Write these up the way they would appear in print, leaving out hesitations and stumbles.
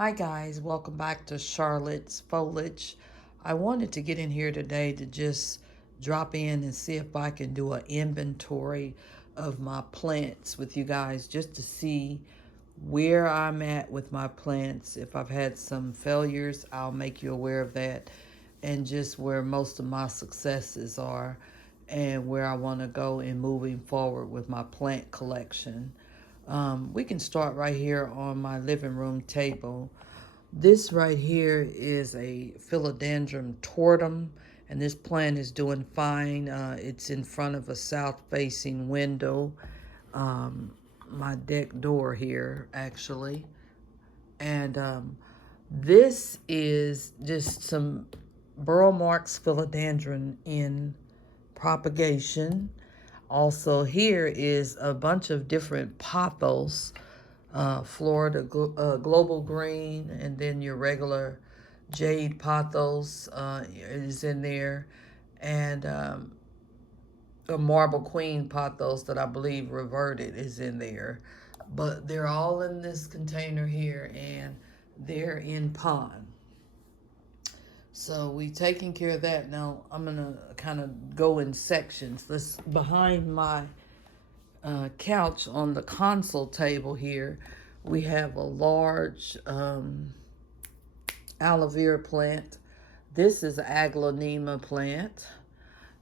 Hi guys, welcome back to Charlotte's Foliage. I wanted to get in here today to just drop in and see if I can do an inventory of my plants with you guys just to see where I'm at with my plants. If I've had some failures, I'll make you aware of that, and just where most of my successes are and where I want to go in moving forward with my plant collection. We can start right here on my living room table. This right here is a philodendron tortum, and this plant is doing fine. It's in front of a south-facing window, my deck door here, actually. And this is just some burl marks philodendron in propagation. Also, here is a bunch of different pothos, Florida global green, and then your regular jade pothos is in there, and a marble queen pothos that I believe reverted is in there. But they're all in this container here, and they're in pond. So we taking care of that. Now I'm gonna kind of go in sections. This behind my couch on the console table here, we have a large aloe vera plant. This is an aglaonema plant.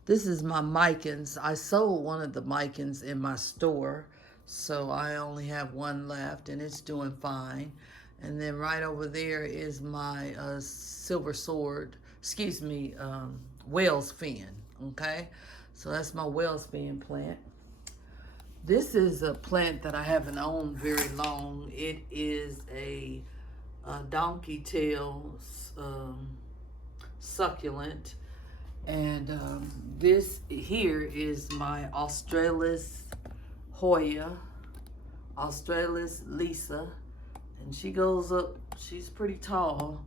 This is my micans. I sold one of the micans in my store, so I only have one left, and it's doing fine. And then right over there is my silver sword, whale's fin, okay? So that's my whale's fin plant. This is a plant that I haven't owned very long. It is a donkey tail succulent. And this here is my Australis Hoya, Australis Lisa. And she goes up, she's pretty tall.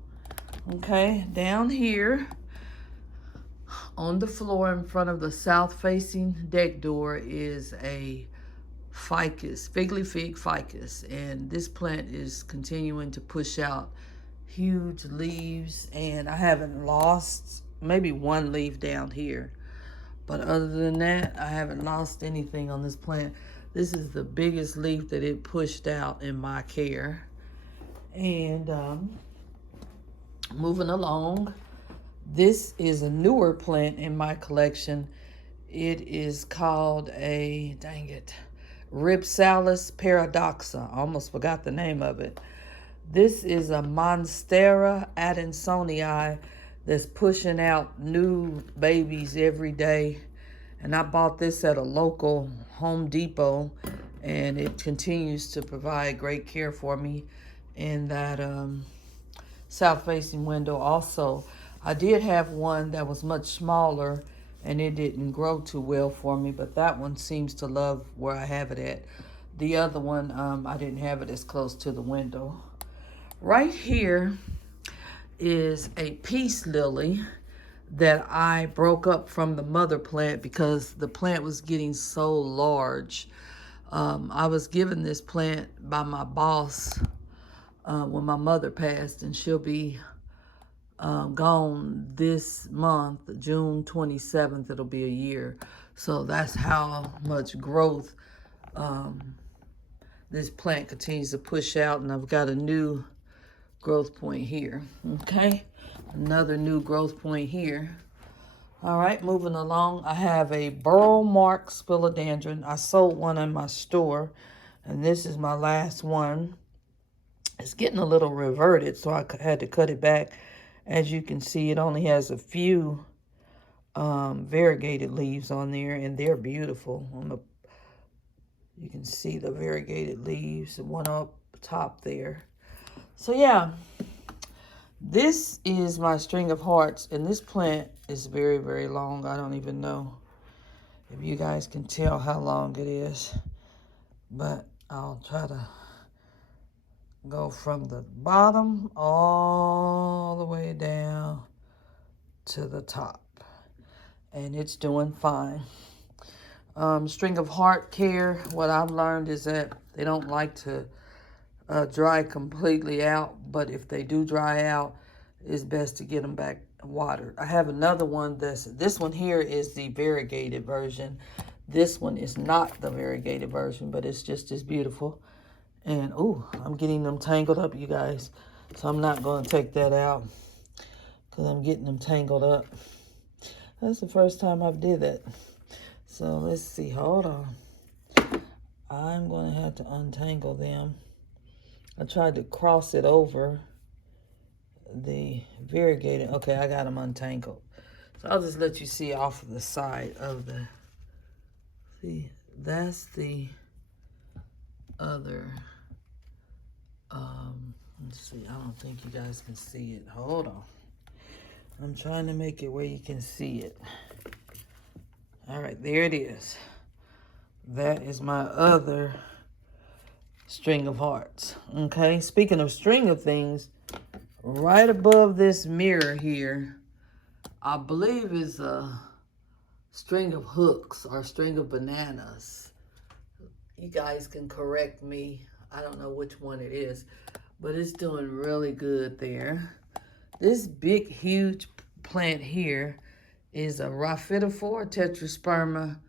Okay, down here on the floor in front of the south-facing deck door is a ficus, figly fig ficus, and this plant is continuing to push out huge leaves, and I haven't lost maybe one leaf down here, but other than that I haven't lost anything on this plant. This is the biggest leaf that it pushed out in my care. And moving along, this is a newer plant in my collection. It is called a, dang it, Rhipsalis paradoxa. I almost forgot the name of it. This is a Monstera adansonii that's pushing out new babies every day. And I bought this at a local Home Depot, and it continues to provide great care for me in that south-facing window. Also, I did have one that was much smaller, and it didn't grow too well for me, but that one seems to love where I have it at. The other one, I didn't have it as close to the window. Right here is a peace lily that I broke up from the mother plant because the plant was getting so large. I was given this plant by my boss when my mother passed, and she'll be gone this month, June 27th. It'll be a year. So that's how much growth this plant continues to push out, and I've got a new growth point here. Okay, another new growth point here. All right, moving along, I have a burl marks philodendron. I sold one in my store, and this is my last one. It's getting a little reverted, so I had to cut it back. As you can see, it only has a few variegated leaves on there, and they're beautiful. You can see the variegated leaves, the one up top there. So yeah, this is my string of hearts, and this plant is very, very long. I don't even know if you guys can tell how long it is, but I'll try to go from the bottom all the way down to the top, and it's doing fine. String of heart care, what I've learned is that they don't like to dry completely out, but if they do dry out, it's best to get them back watered. I have another one this one here is the variegated version. This one is not the variegated version, but it's just as beautiful. And oh, I'm getting them tangled up, you guys. So I'm not going to take that out because I'm getting them tangled up. That's the first time I've did that. So let's see, hold on. I'm going to have to untangle them. I tried to cross it over the variegated. Okay, I got them untangled. So I'll just let you see off of the side of the, see, that's the other, let's see, I don't think you guys can see it. Hold on. I'm trying to make it where you can see it. All right, there it is. That is my other string of hearts. Okay, speaking of string of things, right above this mirror here, I believe is a string of hooks or string of bananas. You guys can correct me. I don't know which one it is, but it's doing really good there. This big, huge plant here is a Rhaphidophora tetrasperma,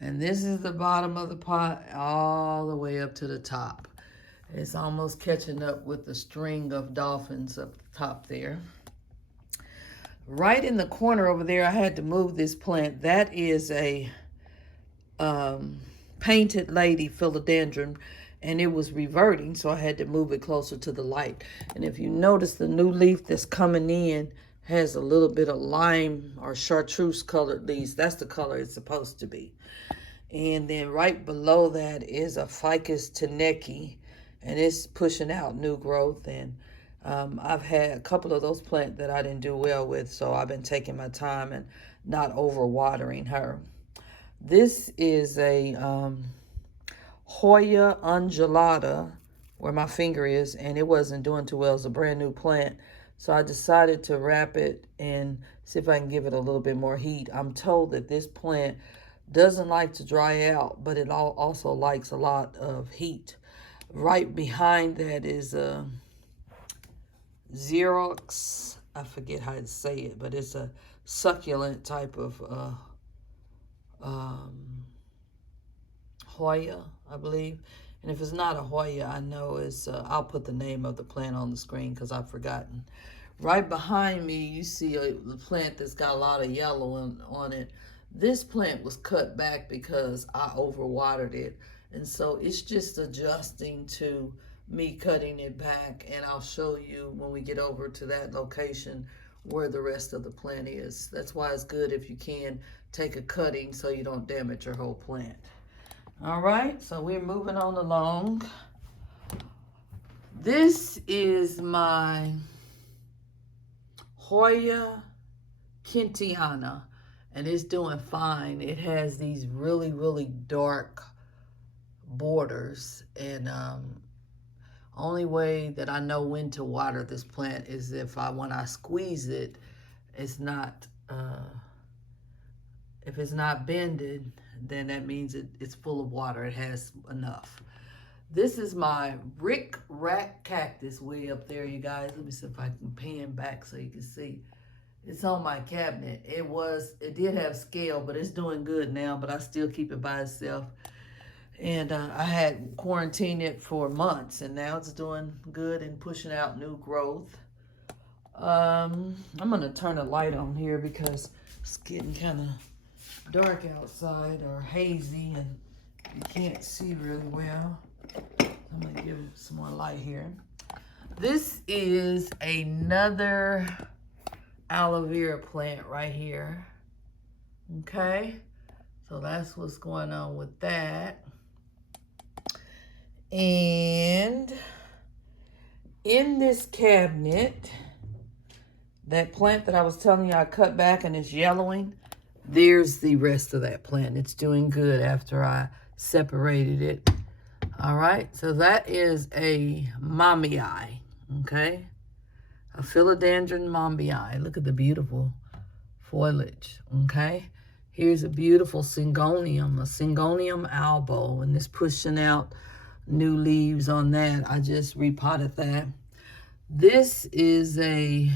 and this is the bottom of the pot all the way up to the top. It's almost catching up with the string of dolphins up the top there. Right in the corner over there, I had to move this plant. That is a painted lady philodendron, and it was reverting, so I had to move it closer to the light. And if you notice, the new leaf that's coming in has a little bit of lime or chartreuse colored leaves. That's the color it's supposed to be. And then right below that is a Ficus teneki, and it's pushing out new growth. And I've had a couple of those plants that I didn't do well with, so I've been taking my time and not over-watering her. This is a Hoya undulata, where my finger is, and it wasn't doing too well. It's a brand new plant. So I decided to wrap it and see if I can give it a little bit more heat. I'm told that this plant doesn't like to dry out, but it also likes a lot of heat. Right behind that is a Xerox. I forget how to say it, but it's a succulent type of Hoya, I believe. And if it's not a Hoya, I know it's, I'll put the name of the plant on the screen because I've forgotten. Right behind me, you see a plant that's got a lot of yellow on it. This plant was cut back because I overwatered it. And so it's just adjusting to me cutting it back. And I'll show you when we get over to that location where the rest of the plant is. That's why it's good if you can take a cutting so you don't damage your whole plant. All right, so we're moving on along. This is my Hoya Kentiana, and it's doing fine. It has these really, really dark borders, and only way that I know when to water this plant is if when I squeeze it, it's not, if it's not bended, then that means it's full of water. It has enough. This is my Rick Rack cactus way up there, you guys. Let me see if I can pan back so you can see. It's on my cabinet. It did have scale, but it's doing good now, but I still keep it by itself. And I had quarantined it for months, and now it's doing good and pushing out new growth. I'm gonna turn the light on here because it's getting kind of dark outside or hazy and you can't see really well. I'm gonna give it some more light here. This is another aloe vera plant right here. Okay, so that's what's going on with that. And in this cabinet, that plant that I was telling you I cut back and it's yellowing, there's the rest of that plant. It's doing good after I separated it. All right, so that is a Mombii, okay? A Philodendron Mombii. Look at the beautiful foliage, okay? Here's a beautiful Syngonium, a Syngonium albo, and it's pushing out new leaves on that. I just repotted that. This is a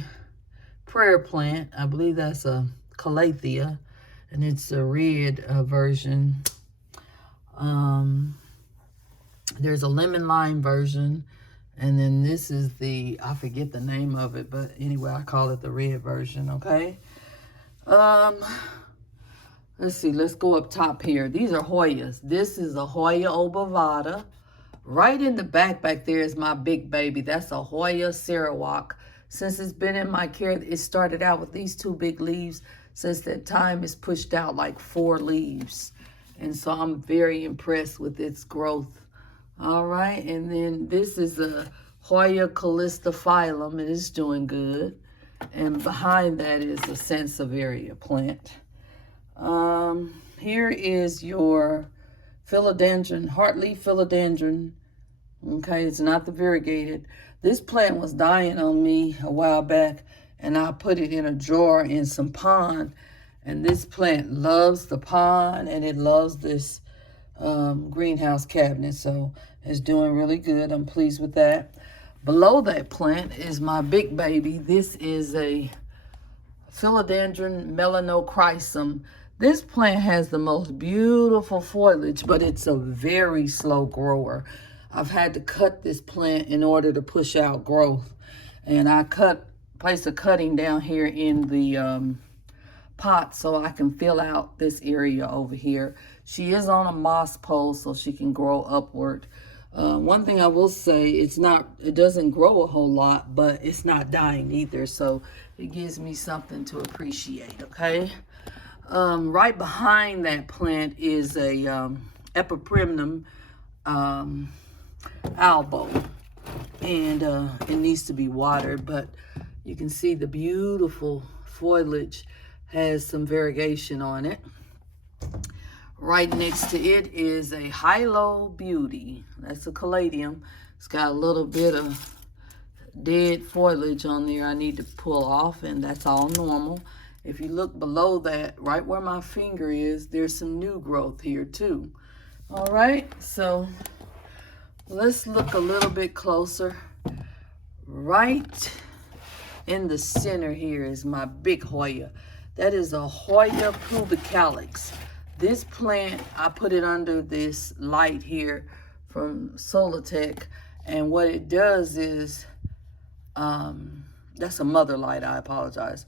prayer plant. I believe that's a calathea, and it's a red version. There's a lemon lime version, and then this is the, I forget the name of it, but anyway, I call it the red version, okay? Let's see, let's go up top here. These are Hoyas. This is a Hoya obovata. Right in the back there is my big baby. That's a Hoya Sarawak. Since it's been in my care, it started out with these 2 big leaves. Since that time, it's pushed out like 4 leaves. And so I'm very impressed with its growth. All right, and then this is a Hoya calistophyllum, and it's doing good. And behind that is a Sansevieria plant. Here is your philodendron, heartleaf philodendron. Okay, it's not the variegated. This plant was dying on me a while back, and I put it in a jar in some pond. And this plant loves the pond, and it loves this greenhouse cabinet, so it's doing really good. I'm pleased with that. Below that plant is my big baby. This is a Philodendron melanochrysum. This plant has the most beautiful foliage, but it's a very slow grower. I've had to cut this plant in order to push out growth, and I place a cutting down here in the pot so I can fill out this area over here. She is on a moss pole, so she can grow upward. One thing I will say, it doesn't grow a whole lot, but it's not dying either, so it gives me something to appreciate, okay? Right behind that plant is a Epiprimnum albo, and it needs to be watered, but you can see the beautiful foliage has some variegation on it. Right next to it is a Hylo Beauty. That's a caladium. It's got a little bit of dead foliage on there I need to pull off, and that's all normal. If you look below that, right where my finger is, there's some new growth here too. All right, so let's look a little bit closer. Right in the center here is my big Hoya. That is a Hoya pubicalix. This plant, I put it under this light here from Solitech, and what it does is, that's a mother light, I apologize.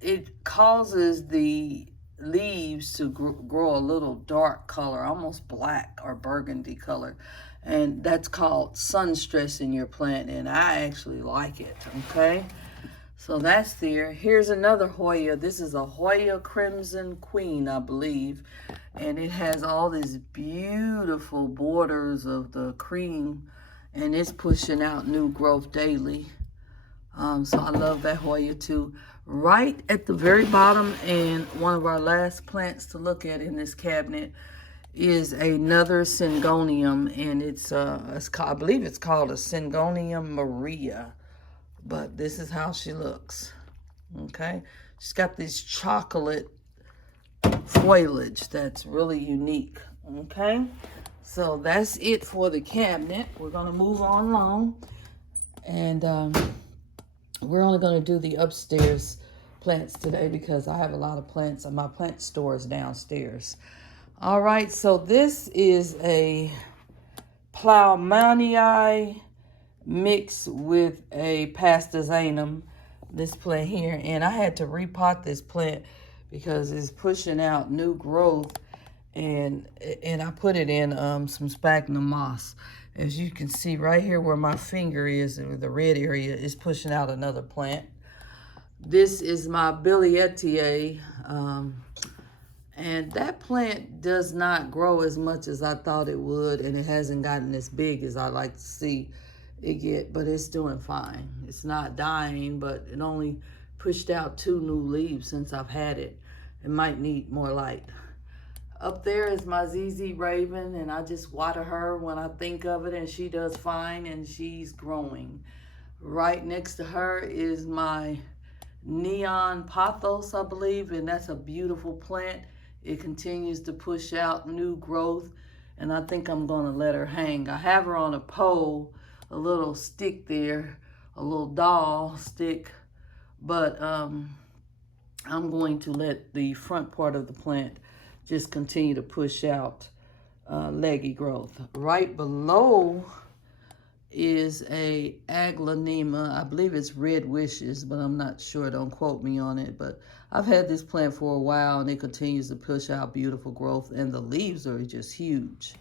It causes the leaves to grow a little dark color, almost black or burgundy color, and that's called sun stress in your plant, and I actually like it, okay? So that's there. Here's another Hoya. This is a Hoya Crimson Queen, I believe. And it has all these beautiful borders of the cream. And it's pushing out new growth daily. So I love that Hoya too. Right at the very bottom, and one of our last plants to look at in this cabinet, is another Syngonium. And it's I believe it's called a Syngonium Maria. But this is how she looks, okay? She's got this chocolate foliage that's really unique, okay? So that's it for the cabinet. We're gonna move on along, and we're only gonna do the upstairs plants today because I have a lot of plants, and my plant store is downstairs. All right, so this is a Ploumanii mixed with a Pastazanum, this plant here, and I had to repot this plant because it's pushing out new growth, and I put it in some sphagnum moss. As you can see right here where my finger is, the red area is pushing out another plant. This is my Billietiae, and that plant does not grow as much as I thought it would, and it hasn't gotten as big as I like to see it get, but it's doing fine. It's not dying, but it only pushed out 2 new leaves since I've had it. It might need more light. Up there is my ZZ Raven, and I just water her when I think of it, and she does fine, and she's growing. Right next to her is my Neon Pothos, I believe, and that's a beautiful plant. It continues to push out new growth, and I think I'm gonna let her hang. I have her on a pole, a little stick there, a little doll stick, but I'm going to let the front part of the plant just continue to push out leggy growth. Right below is a aglaonema. I believe it's Red Wishes, but I'm not sure. Don't quote me on it. But I've had this plant for a while, and it continues to push out beautiful growth, and the leaves are just huge.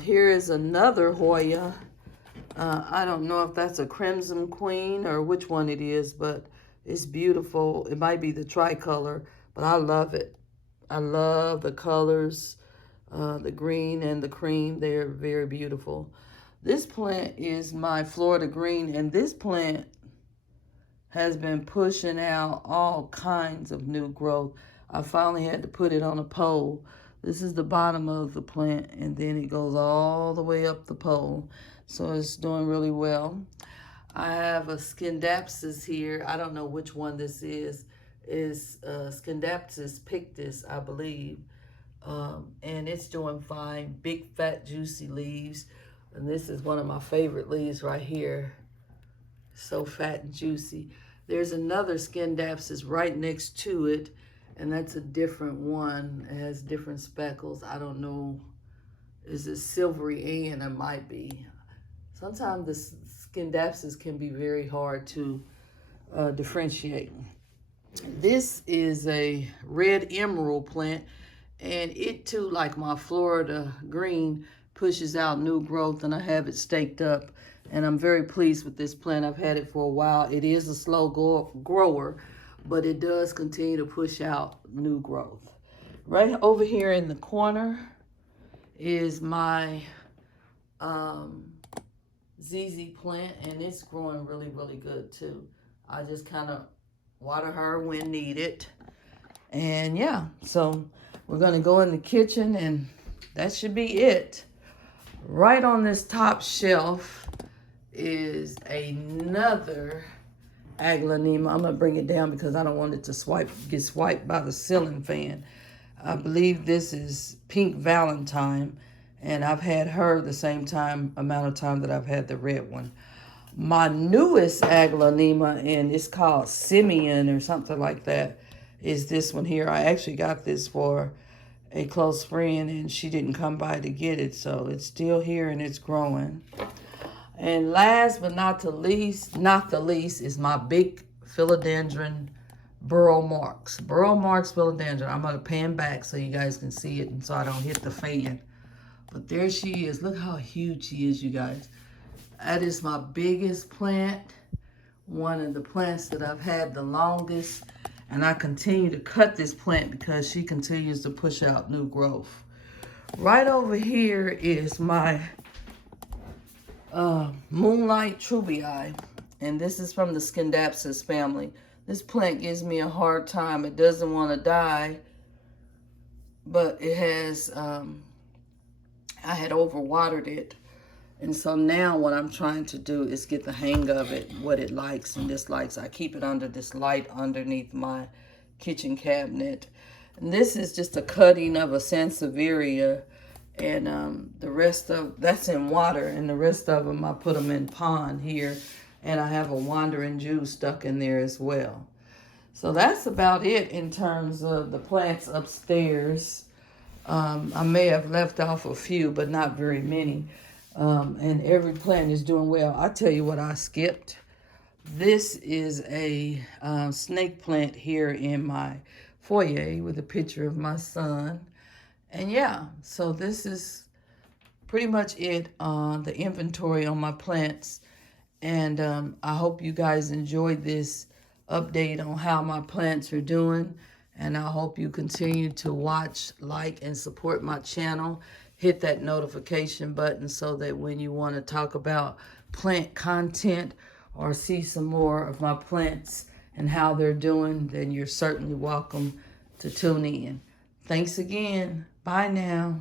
Here is another Hoya. I don't know if that's a Crimson Queen or which one it is, but it's beautiful. It might be the tricolor, but I love it. I love the colors, the green and the cream. They're very beautiful. This plant is my Florida Green, and this plant has been pushing out all kinds of new growth. I finally had to put it on a pole. This is the bottom of the plant, and then it goes all the way up the pole. So it's doing really well. I have a Scindapsus here. I don't know which one this is. It's Scindapsus pictus, I believe. And it's doing fine. Big, fat, juicy leaves. And this is one of my favorite leaves right here. So fat and juicy. There's another Scindapsus right next to it, and that's a different one. It has different speckles. I don't know. Is it silvery and it might be. Sometimes the Scindapsus can be very hard to differentiate. This is a red emerald plant, and it too, like my Florida Green, pushes out new growth, and I have it staked up, and I'm very pleased with this plant. I've had it for a while. It is a slow grower, but it does continue to push out new growth. Right over here in the corner is my ZZ plant, and it's growing really, really good too. I just kind of water her when needed. And yeah, so we're gonna go in the kitchen, and that should be it. Right on this top shelf is another aglaonema. I'm gonna bring it down because I don't want it to get swiped by the ceiling fan. I believe this is Pink Valentine, and I've had her the same amount of time that I've had the red one. My newest aglaonema, and it's called Simeon or something like that, is this one here. I actually got this for a close friend, and she didn't come by to get it, so it's still here and it's growing. And last but not the least, is my big philodendron Burl Marx. Burl Marx philodendron. I'm gonna pan back so you guys can see it and so I don't hit the fan. But there she is. Look how huge she is, you guys. That is my biggest plant, one of the plants that I've had the longest. And I continue to cut this plant because she continues to push out new growth. Right over here is my Moonlight Trubii, and this is from the Scindapsus family. This plant gives me a hard time. It doesn't want to die, but it has, I had overwatered it. And so now what I'm trying to do is get the hang of it, what it likes and dislikes. I keep it under this light underneath my kitchen cabinet. And this is just a cutting of a Sansevieria. And the rest of, that's in water. And the rest of them, I put them in pond here. And I have a Wandering Jew stuck in there as well. So that's about it in terms of the plants upstairs. I may have left off a few, but not very many. And every plant is doing well. I'll tell you what I skipped. This is a snake plant here in my foyer with a picture of my son. And yeah, so this is pretty much it on the inventory on my plants. And I hope you guys enjoyed this update on how my plants are doing. And I hope you continue to watch, like, and support my channel. Hit that notification button so that when you want to talk about plant content or see some more of my plants and how they're doing, then you're certainly welcome to tune in. Thanks again. Bye now.